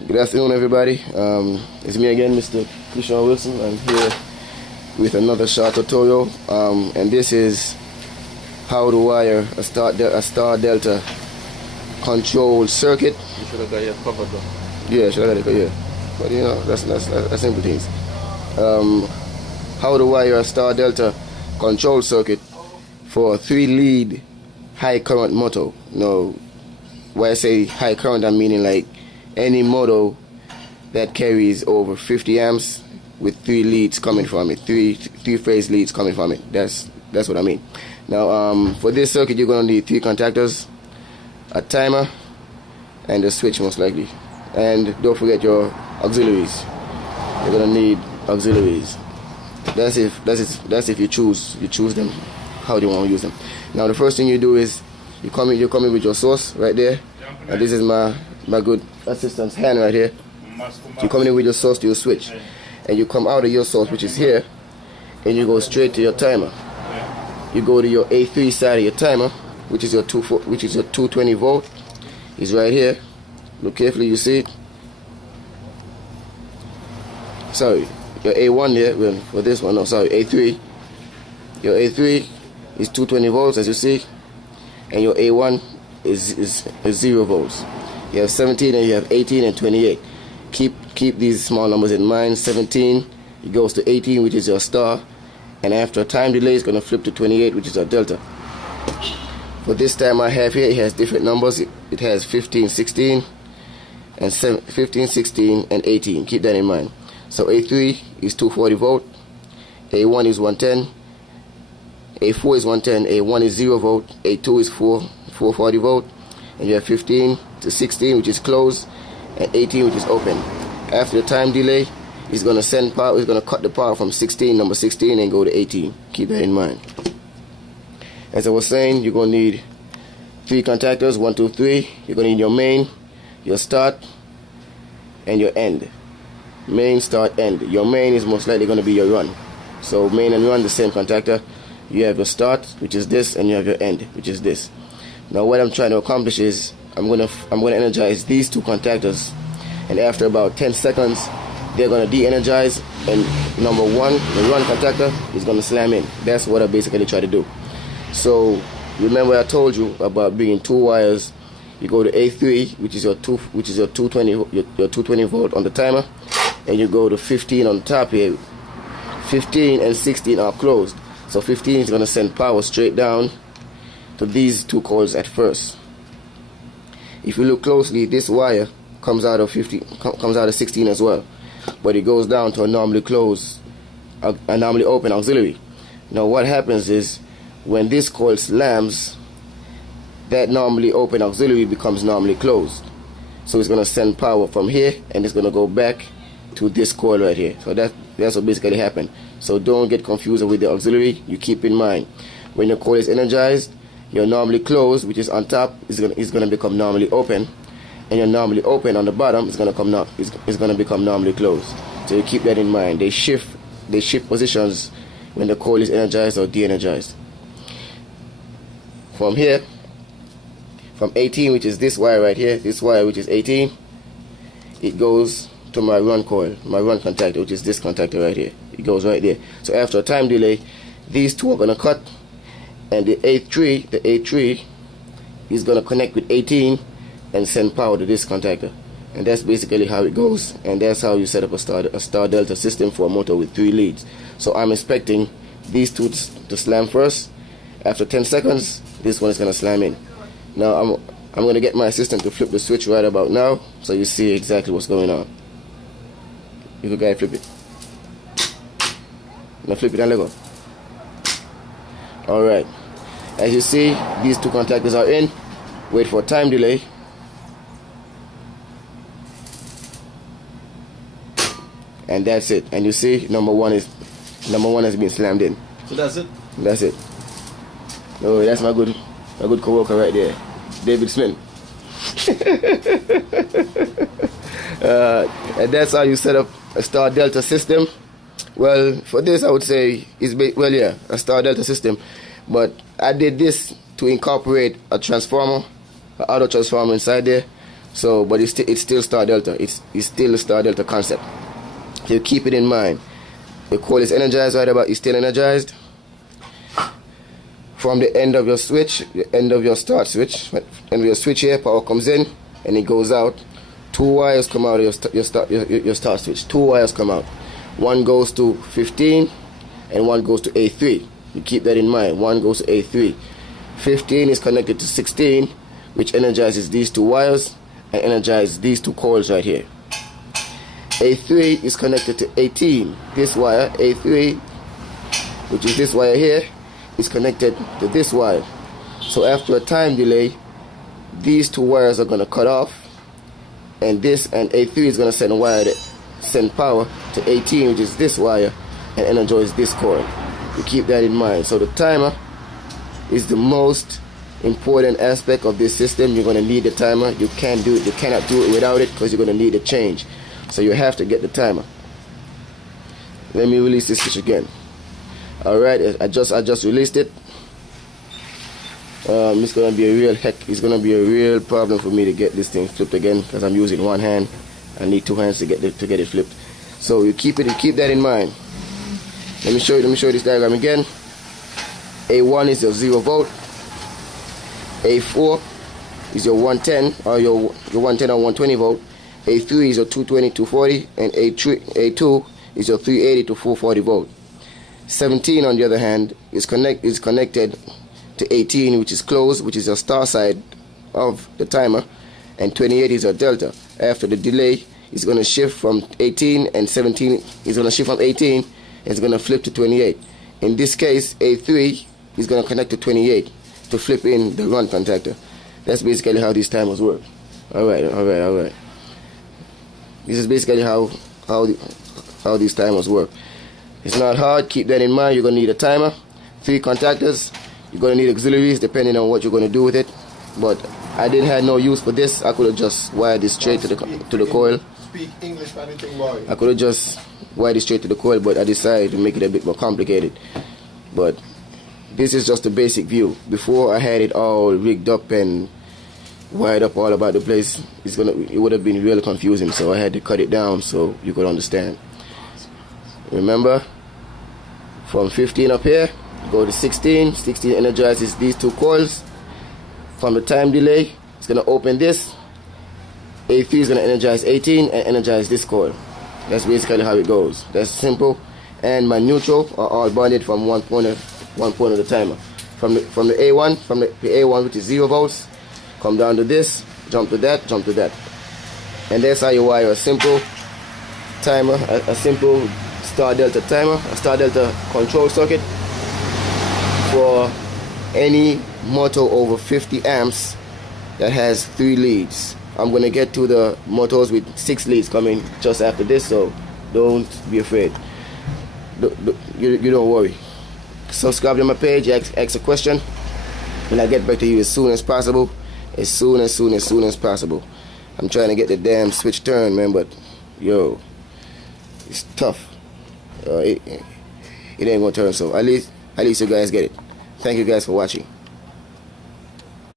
Good afternoon, everybody. It's me again, Mr. Bishno Wilson. I'm here with another short tutorial, and this is how to wire a star delta control circuit. You should have got your cover though. Yeah, should have got it. Yeah, but you know that's simple things. How to wire a star delta control circuit for a 3-lead high current motor. No, when I say high current, I'm meaning like any motor that carries over 50 amps with 3 leads coming from it, three phase leads coming from it. That's what I mean. Now, for this circuit, you're gonna need 3 contactors, a timer, and a switch most likely. And don't forget your auxiliaries. You're gonna need auxiliaries. That's if you choose them how do you want to use them. Now, the first thing you do is you come in with your source right there. And this is my good assistant's hand right here. So you come in with your source to your switch, and you come out of your source, which is here, and you go straight to your timer. You go to your A3 side of your timer, which is your 220 volt. It's right here. Look carefully, you see it. Sorry, your A1 there. Well, for this one, no, sorry, A3. Your A3 is 220 volts, as you see, and your A1 is 0 volts. You have 17 and you have 18 and 28. Keep these small numbers in mind. 17, it goes to 18, which is your star, and after a time delay, it's going to flip to 28, which is our delta. For this time I have here, it has different numbers. It has 15, 16, and 15, 16, and 18. Keep that in mind. So A3 is 240 volt, A1 is 110, A4 is 110, A1 is 0 volt, A2 is 440 volt, and you have 15 to 16, which is closed, and 18, which is open. After the time delay, it's going to send power. It's going to cut the power from number 16, and go to 18. Keep that in mind. As I was saying, you're going to need 3 contactors, 1, 2, 3. You're going to need your main, your start, and your end. Main, start, end. Your main is most likely going to be your run. So main and run, the same contactor. You have your start, which is this, and you have your end, which is this. Now, what I'm trying to accomplish is I'm gonna energize these 2 contactors, and after about 10 seconds, they're gonna de-energize, and number 1, the run contactor, is gonna slam in. That's what I basically try to do. So remember, I told you about bringing 2 wires. You go to A3, which is your 220 volt on the timer, and you go to 15 on the top here. 15 and 16 are closed, so 15 is gonna send power straight down to these 2 coils at first. If you look closely, this wire comes out of 16 as well, but it goes down to a normally closed, a normally open auxiliary. Now, what happens is when this coil slams, that normally open auxiliary becomes normally closed. So it's going to send power from here, and it's going to go back to this coil right here. So that's what basically happened. So don't get confused with the auxiliary. You keep in mind, when the coil is energized, your normally closed, which is on top, is going to become normally open, and your normally open on the bottom is going to become normally closed. So you keep that in mind. They shift positions when the coil is energized or de-energized. From here, from 18, which is this wire right here, this wire which is 18, it goes to my run coil, my run contactor, which is this contactor right here. It goes right there. So after a time delay, these 2 are going to cut, and the A3 is going to connect with 18 and send power to this contactor. And that's basically how it goes, and that's how you set up a star delta system for a motor with 3 leads. So I'm expecting these 2 to slam first. After 10 seconds, this one is going to slam in. Now I'm going to get my assistant to flip the switch right about now, so you see exactly what's going on. You can guys flip it. Now flip it and let go. Alright, as you see, these 2 contactors are in. Wait for a time delay. And that's it. And you see, number one has been slammed in. So that's it? That's it. Oh, that's my good co-worker right there, David Smith. And that's how you set up a star delta system. Well, for this I would say a star delta system, but I did this to incorporate a transformer, an auto transformer inside there, So, but it's still star delta. It's still a star delta concept. So you keep it in mind. The coil is energized right about. It's still energized. From the end of your switch, the end of your start switch, end of your switch here, power comes in and it goes out. 2 wires come out of your start switch. 2 wires come out. One goes to 15 and one goes to A3. You keep that in mind. One goes to A3. 15 is connected to 16, which energizes these 2 wires and energizes these 2 coils right here. A3 is connected to 18. This wire, A3, which is this wire here, is connected to this wire. So after a time delay, these 2 wires are going to cut off, and this and A3 is going to send power to 18, which is this wire, and energize this coil. You keep that in mind. So the timer is the most important aspect of this system. You're going to need the timer. You cannot do it without it, because you're going to need a change. So you have to get the timer. Let me release this switch again. Alright, I just released it. It's gonna be a real problem for me to get this thing flipped again, because I'm using one hand. I need 2 hands to get it flipped. So you keep that in mind. Let me show you this diagram again. A1 is your 0 volt. A4 is your 110 or your 110 or 120 volt. A3 is your 220 240, and A2 is your 380 to 440 volt. 17 on the other hand is connected to 18, which is closed, which is your star side of the timer, and 28 is your delta. After the delay, it's going to shift from 18, and 17 is going to shift from 18 and it's going to flip to 28. In this case, A3 is going to connect to 28 to flip in the run contactor. That's basically how these timers work. Alright. This is basically how these timers work. It's not hard. Keep that in mind. You're going to need a timer, 3 contactors. You're going to need auxiliaries depending on what you're going to do with it. But I didn't have no use for this. I could have just wired this straight to the coil. Speak English for anything, boy. I could have just wired it straight to the coil, but I decided to make it a bit more complicated. But this is just a basic view. Before I had it all rigged up and wired up all about the place, it would have been really confusing. So I had to cut it down so you could understand. Remember, from 15 up here, go to 16. 16 energizes these 2 coils. From the time delay, it's going to open this. A3 is going to energize 18 and energize this coil. That's basically how it goes. That's simple. And my neutral are all bonded from one point of the timer. From the A1, which is 0 volts, come down to this, jump to that, jump to that. And that's how you wire a simple timer, a simple star delta timer, a star delta control circuit for any motor over 50 amps that has 3 leads. I'm going to get to the motors with 6 leads coming just after this, so don't be afraid. You don't worry. Subscribe to my page, ask a question, and I'll get back to you as soon as possible. As soon as possible. I'm trying to get the damn switch turned, man, but yo, it's tough. It ain't gonna turn, so at least you guys get it. Thank you guys for watching.